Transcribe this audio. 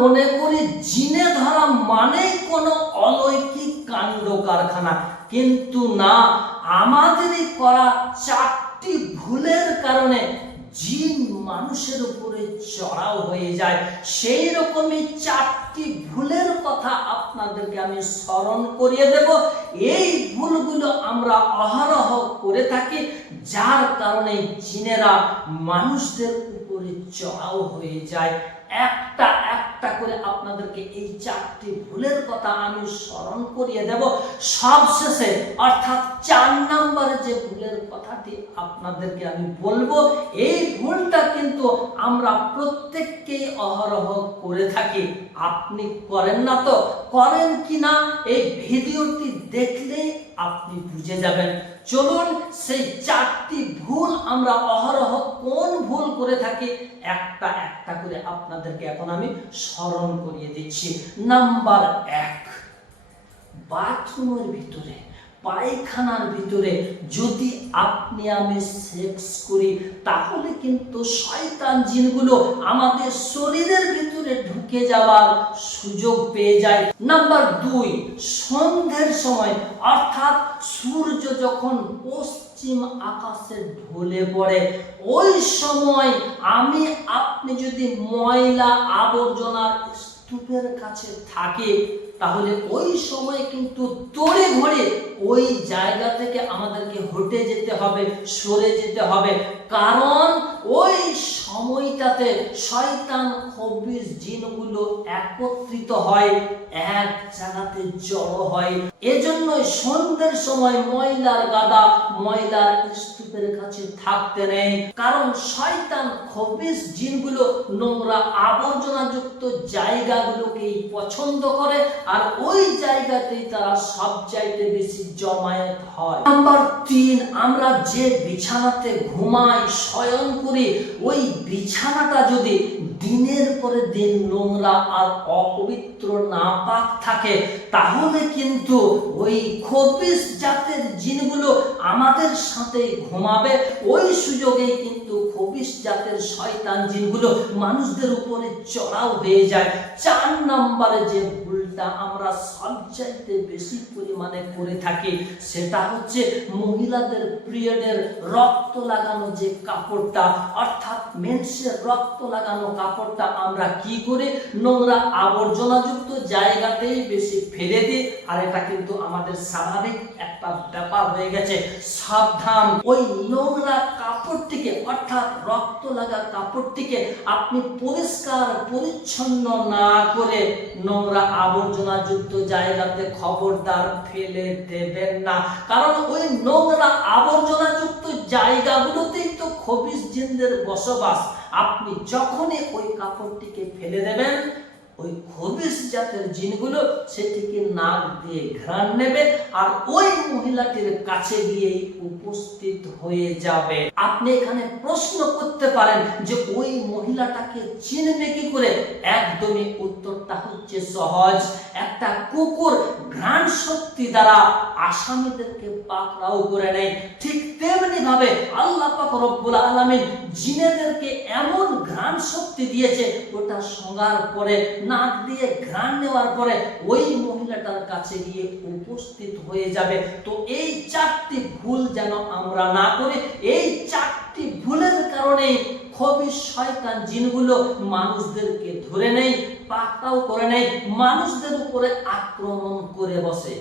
মনে করি জিনে ধরা মানেই কোনো অলৌকিক কাণ্ড কারখানা, কিন্তু না, আমাদেরই করা 4টি ভুলের কারণে জিন মানুষের উপরে চড়াও হয়ে যায়। সেই রকমই 4টি ভুলের কথা আপনাদেরকে আমি স্মরণ করিয়ে দেব। এই ভুলগুলো আমরা অহরহ করে থাকি, যার কারণে জিনেরা মানুষদের উপরে চড়াও হয়ে যায়। একটা একটা করে আপনাদেরকে এই 4টি ভুলের কথা আমি স্মরণ করিয়ে দেব। সবশেষে অর্থাৎ 4 নম্বরে যে ভুলের কথাটি আপনাদেরকে আমি বলবো, এই ভুলটা কিন্তু আমরা প্রত্যেককেই অহরহ করে থাকি। আপনি করেন না তো? করেন কিনা এই ভিডিওটি দেখলে আপনি বুঝে যাবেন। চলুন সেই 4টি ভুল আমরা অহরহ কোন ভুল করে থাকি একটা একটা করে আপনাদেরকে এখন আমি স্মরণ করিয়ে দিচ্ছি। নাম্বার 1, বাথরুমের ভিতরে, পায়খানার ভিতরে যদি আপনি আমি সেক্স করি, তাহলে কিন্তু শয়তান জিনগুলো আমাদের শরীরের ভিতরে ঢুকে যাওয়ার সুযোগ পেয়ে যায়। নাম্বার 2, সন্ধ্যের সময় অর্থাৎ সূর্য যখন পশ্চিম আকাশে ঢলে পড়ে, ওই সময় আমি আপনি যদি ময়লা আবর্জনার স্তূপের কাছে থাকে, তাহলে ওই সময় কিন্তু তড়ে ঘড়ে ওই জায়গা থেকে আমাদেরকে হটে যেতে হবে, সরে যেতে হবে। কারণ ওই সময়টাতে শয়তান খবিস জিনগুলো একত্রিত হয়, এক জায়গাতে জড়ো হয়। এজন্যই সন্ধ্যের সময় ময়লার গাদা, ময়লার স্তূপের কাছে থাকতে নেই। কারণ শয়তান খবিস জিনগুলো নোংরা আবর্জনাযুক্ত জায়গাগুলোকেই পছন্দ করে, আর ওই জায়গাতেই তারা সবচাইতে বেশি জমায়েত হয়। নাম্বার 3, আমরা যে বিছানাতে ঘুমাই, শয়ন করি, ওই বিছানাটা যদি দিনের পরে দিন নোংরা আর অপবিত্র নাপাক থাকে, তাহলে কিন্তু ওই খবিস জাতের জিনগুলো আমাদের সাথে ঘুমাবে। ওই সুযোগেই কিন্তু খবিস জাতের শয়তান জিনগুলো মানুষদের উপরে চড়াও হয়ে যায়। 4 নম্বরে যে ভুলটা আমরা সবচাইতে বেশি পরিমাণে করে থাকি, সেটা হচ্ছে মহিলাদের পিরিয়ডের রক্ত লাগানো যে কাপড়টা, অর্থাৎ মেন্সের রক্ত লাগানো কাপড়টা আমরা কি করে নোংরা আবর্জনাযুক্ত জায়গাতেই বেশি ফেলে দিই। আর এটা কিন্তু আমাদের স্বাভাবিক একটা ব্যাপার হয়ে গেছে। সাবধান, ওই নোংরা কাপড়টিকে অর্থাৎ রক্ত লাগা কাপড়টিকে আপনি পরিষ্কার পরিচ্ছন্ন না করে নোংরা আবর্জনাযুক্ত জায়গাতে খবরদার ফেলে দেবেন না। কারণ ওই নোংরা আবর্জনাযুক্ত জায়গাগুলোতেই তো খবিস জিনদের বসবাস। আপনি যখনই ওই কাপড়টিকে ফেলে দেবেন, ওই খবিস জাতের জিনগুলো সেটিকে নাক দিয়ে ঘ্রাণ নেবে আর ওই মহিলাটির কাছে গিয়ে উপস্থিত হয়ে যাবে। আপনি এখানে প্রশ্ন করতে পারেন যে ওই মহিলাটাকে চিনবে কি করে? একদমই উত্তরটা হচ্ছে সহজ। একটা কুকুর ঘ্রাণ শক্তি দ্বারা আসামিদেরকে পাকড়াও করে নেয়, ঠিক তেমনি ভাবে আল্লাহ পাক রব্বুল আলামিন জিনেদেরকে এমন ঘ্রাণ শক্তি দিয়েছে, ওটা সঙ্গার পরে নাক দিয়ে ঘ্রাণ নেওয়ার পরে ওই মহিলাটার কাছে গিয়ে উপস্থিত হয়ে যাবে। তো এই 4টি ভুল যেন আমরা না করি। এই 4টি ভুলের কারণে খবিস শয়তান জিনগুলো মানুষদেরকে ধরে নেয়, পাকড়াও করে নেয়, মানুষদের উপরে আক্রমণ করে বসে।